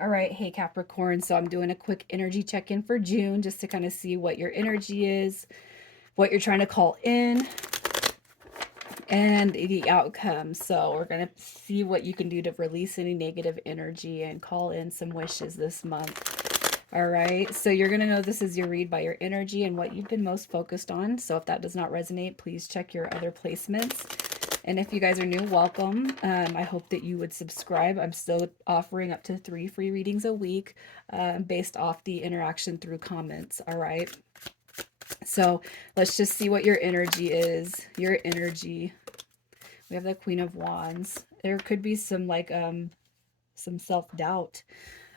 All right, hey Capricorn. So I'm doing a quick energy check-in for June just to kind of see what your energy is, what you're trying to call in, and the outcome. So we're going to see what you can do to release any negative energy and call in some wishes this month. All right, so you're going to know this is your read by your energy and what you've been most focused on. So if that does not resonate, please check your other placements. And if you guys are new, welcome. I hope that you would subscribe. I'm still offering up to 3 free readings a week based off the interaction through comments. All right. So let's just see what your energy is. Your energy. We have the Queen of Wands. There could be some self-doubt.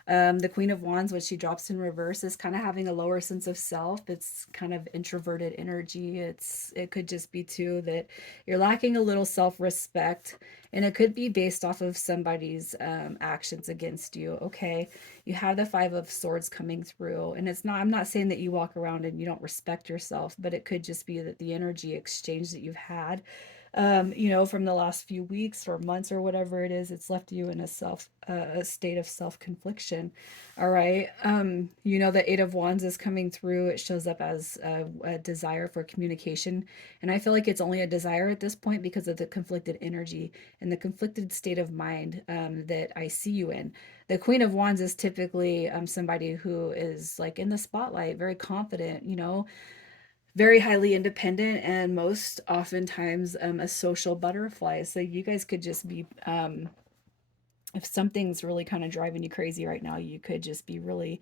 The Queen of Wands, when she drops in reverse, is kind of having a lower sense of self. It's kind of introverted energy. It could just be too that you're lacking a little self-respect, and it could be based off of somebody's actions against you. Okay, you have the Five of Swords coming through, and it's not. I'm not saying that you walk around and you don't respect yourself, but it could just be that the energy exchange that you've had from the last few weeks or months or whatever it is, it's left you in a state of self-confliction. All right. The Eight of Wands is coming through. It shows up as a desire for communication. And I feel like it's only a desire at this point because of the conflicted energy and the conflicted state of mind that I see you in. The Queen of Wands is typically somebody who is like in the spotlight, very confident, very highly independent, and most oftentimes a social butterfly. So you guys could just be if something's really kind of driving you crazy right now, you could just be really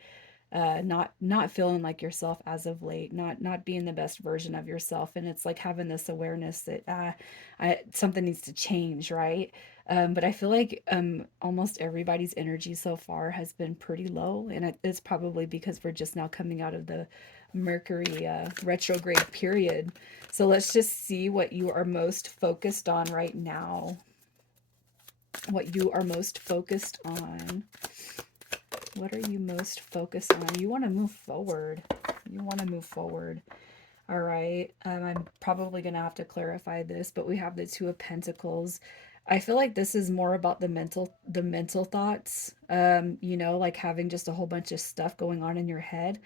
not feeling like yourself as of late, not being the best version of yourself, and it's like having this awareness that something needs to change, right? But I feel like almost everybody's energy so far has been pretty low, and it's probably because we're just now coming out of the Mercury retrograde period. So let's just see what you are most focused on right now. What you are most focused on. What are you most focused on? You want to move forward. You want to move forward. All right. I'm probably going to have to clarify this, but we have the Two of Pentacles. I feel like this is more about the mental thoughts, like having just a whole bunch of stuff going on in your head.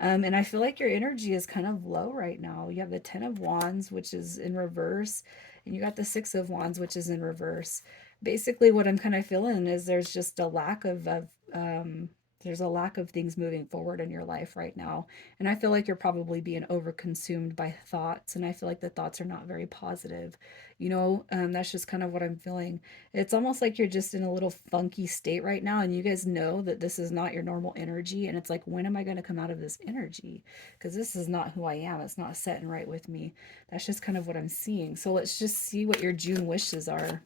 And I feel like your energy is kind of low right now. You have the Ten of Wands, which is in reverse, and you got the Six of Wands, which is in reverse. Basically, what I'm kind of feeling is there's just a lack um, there's a lack of things moving forward in your life right now. And I feel like you're probably being overconsumed by thoughts. And I feel like the thoughts are not very positive. That's just kind of what I'm feeling. It's almost like you're just in a little funky state right now. And you guys know that this is not your normal energy. And it's like, when am I going to come out of this energy? Because this is not who I am. It's not setting right with me. That's just kind of what I'm seeing. So let's just see what your June wishes are.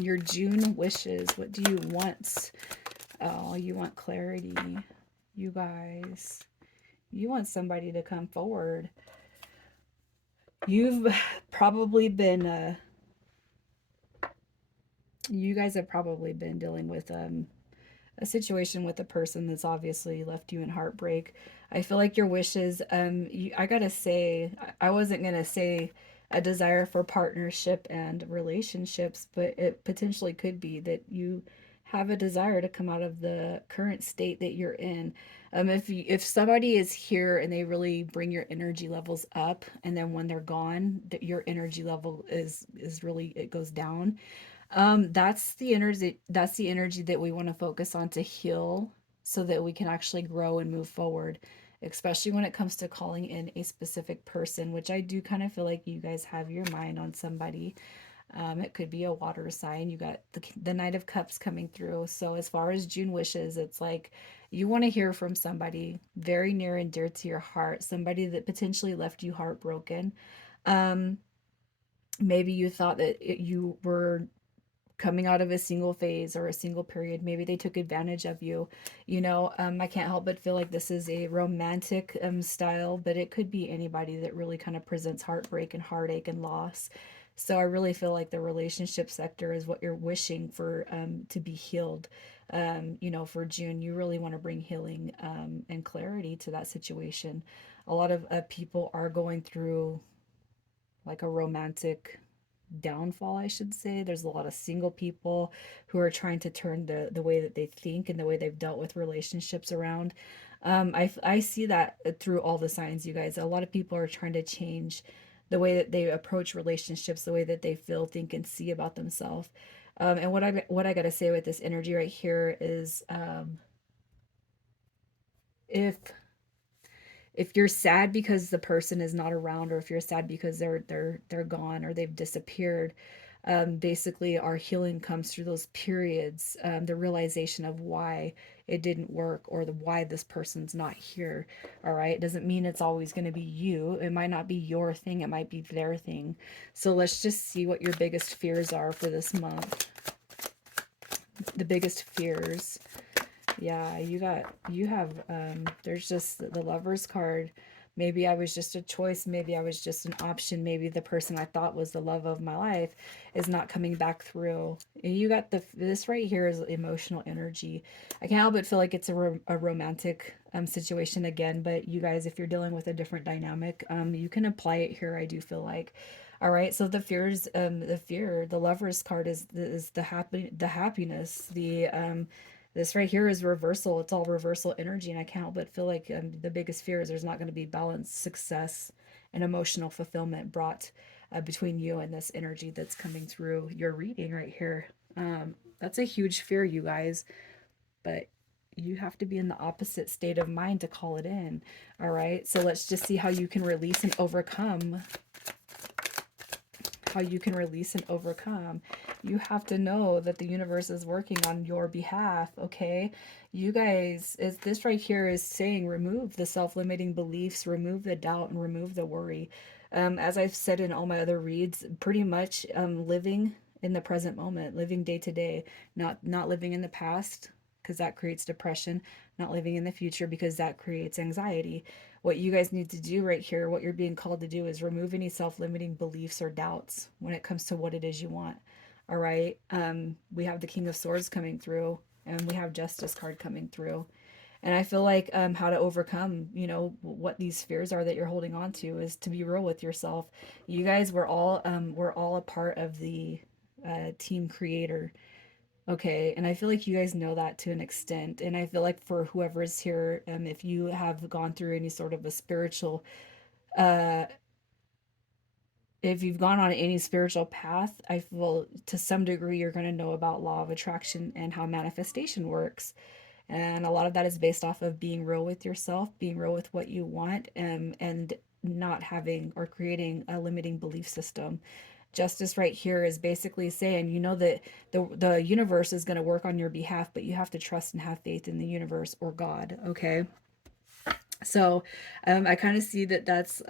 Your June wishes. What do you want? Oh, you want clarity. You guys. You want somebody to come forward. You've probably been, you guys have probably been dealing with a situation with a person that's obviously left you in heartbreak. I feel like your wishes, I gotta say, I wasn't gonna say a desire for partnership and relationships, but it potentially could be that you have a desire to come out of the current state that you're in. If somebody is here and they really bring your energy levels up, and then when they're gone, that your energy level is really, it goes down. That's the energy that we want to focus on to heal so that we can actually grow and move forward, especially when it comes to calling in a specific person, which I do kind of feel like you guys have your mind on somebody. It could be a water sign. You got the Knight of Cups coming through. So as far as June wishes, it's like you want to hear from somebody very near and dear to your heart, somebody that potentially left you heartbroken. Um, Maybe you thought that you were coming out of a single phase or a single period. Maybe they took advantage of you. I can't help but feel like this is a romantic style, but it could be anybody that really kind of presents heartbreak and heartache and loss. So I really feel like the relationship sector is what you're wishing for, to be healed. For June, you really want to bring healing and clarity to that situation. A lot of people are going through like a romantic downfall, I should say. There's a lot of single people who are trying to turn the way that they think and the way they've dealt with relationships around. I see that through all the signs, you guys. A lot of people are trying to change the way that they approach relationships, the way that they feel, think, and see about themselves. And what I got to say with this energy right here is, if you're sad because the person is not around, or if you're sad because they're gone or they've disappeared, basically our healing comes through those periods, the realization of why it didn't work, or the why this person's not here. All right, it doesn't mean it's always going to be you. It might not be your thing, it might be their thing. So let's just see what your biggest fears are for this month. The biggest fears. Yeah, you have, there's just the Lovers card. Maybe I was just a choice, maybe I was just an option, maybe the person I thought was the love of my life is not coming back through. And you got this right here is emotional energy. I can't help but feel like it's a romantic situation again, but you guys, if you're dealing with a different dynamic, you can apply it here, I do feel like. All right, so the fears, the Lovers card is the happiness, this right here is reversal. It's all reversal energy, and I can't help but feel like, the biggest fear is there's not going to be balance, success, and emotional fulfillment brought between you and this energy that's coming through your reading right here. That's a huge fear, you guys, but you have to be in the opposite state of mind to call it in. All right, so let's just see how you can release and overcome. How you can release and overcome. You have to know that the universe is working on your behalf, okay? You guys, is this right here is saying remove the self-limiting beliefs, remove the doubt, and remove the worry. As I've said in all my other reads, pretty much, living in the present moment, living day to day, not living in the past, because that creates depression, not living in the future because that creates anxiety. What you guys need to do right here, what you're being called to do, is remove any self-limiting beliefs or doubts when it comes to what it is you want. All right. We have the King of Swords coming through, and we have Justice card coming through. And I feel like, how to overcome, what these fears are that you're holding on to, is to be real with yourself. You guys, we're all a part of the team creator. Okay, and I feel like you guys know that to an extent. And I feel like for whoever's here, if you have gone through any sort of a spiritual, uh, if you've gone on any spiritual path, I feel to some degree you're going to know about law of attraction and how manifestation works. And a lot of that is based off of being real with yourself, being real with what you want, and not having or creating a limiting belief system. Justice right here is basically saying, that the universe is going to work on your behalf, but you have to trust and have faith in the universe or God. Okay. So, I kind of see that that's,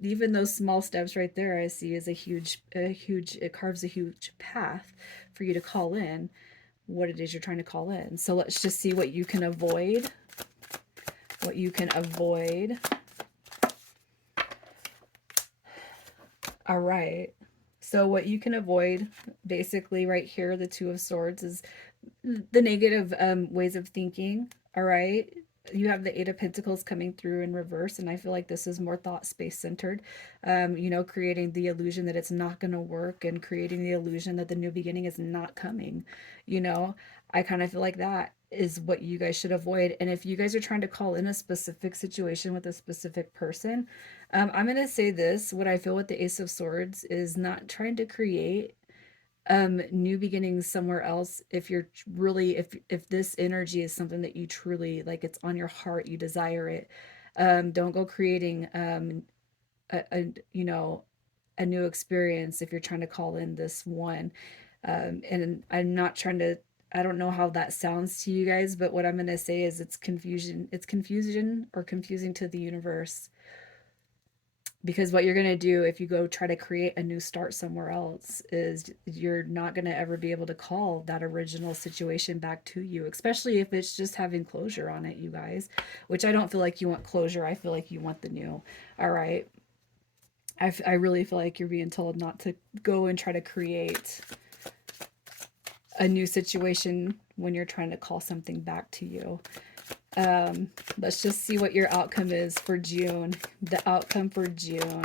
even those small steps right there, I see as it carves a huge path for you to call in what it is you're trying to call in. So let's just see what you can avoid. What you can avoid. All right. So what you can avoid, basically right here, the Two of Swords, is the negative ways of thinking. All right. You have the Eight of Pentacles coming through in reverse, and I feel like this is more thought space centered. Creating the illusion that it's not going to work, and creating the illusion that the new beginning is not coming. I kind of feel like that is what you guys should avoid. And if you guys are trying to call in a specific situation with a specific person, I'm going to say this. What I feel with the Ace of Swords is not trying to create new beginnings somewhere else. If you're really, if this energy is something that you truly like, it's on your heart, you desire it, don't go creating a a new experience if you're trying to call in this one. And I'm not trying to, I don't know how that sounds to you guys, but what I'm going to say is it's confusion or confusing to the universe. Because what you're going to do if you go try to create a new start somewhere else is you're not going to ever be able to call that original situation back to you, especially if it's just having closure on it, you guys, which I don't feel like you want closure. I feel like you want the new. All right. I really feel like you're being told not to go and try to create a new situation when you're trying to call something back to you. Let's just see what your outcome is for June. The outcome for June.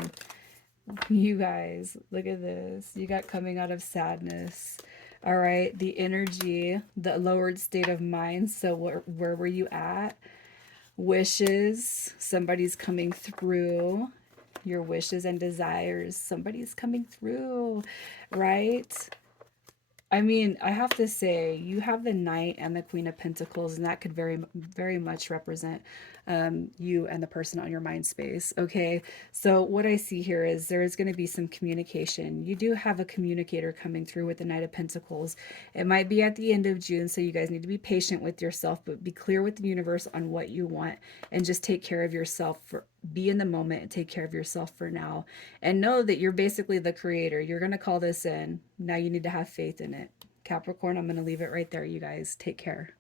You guys, look at this. You got coming out of sadness. All right, the energy, the lowered state of mind. So where were you at? Wishes, somebody's coming through. Your wishes and desires, somebody's coming through, right? I mean, I have to say, you have the Knight and the Queen of Pentacles, and that could very much represent you and the person on your mind space. Okay, so what I see here is there is going to be some communication. You do have a communicator coming through with the Knight of Pentacles. It might be at the end of June, so you guys need to be patient with yourself, but be clear with the universe on what you want, and just take care of yourself. Be in the moment and take care of yourself for now, and know that you're basically the creator. You're going to call this in. Now you need to have faith in it. Capricorn, I'm going to leave it right there, you guys. Take care.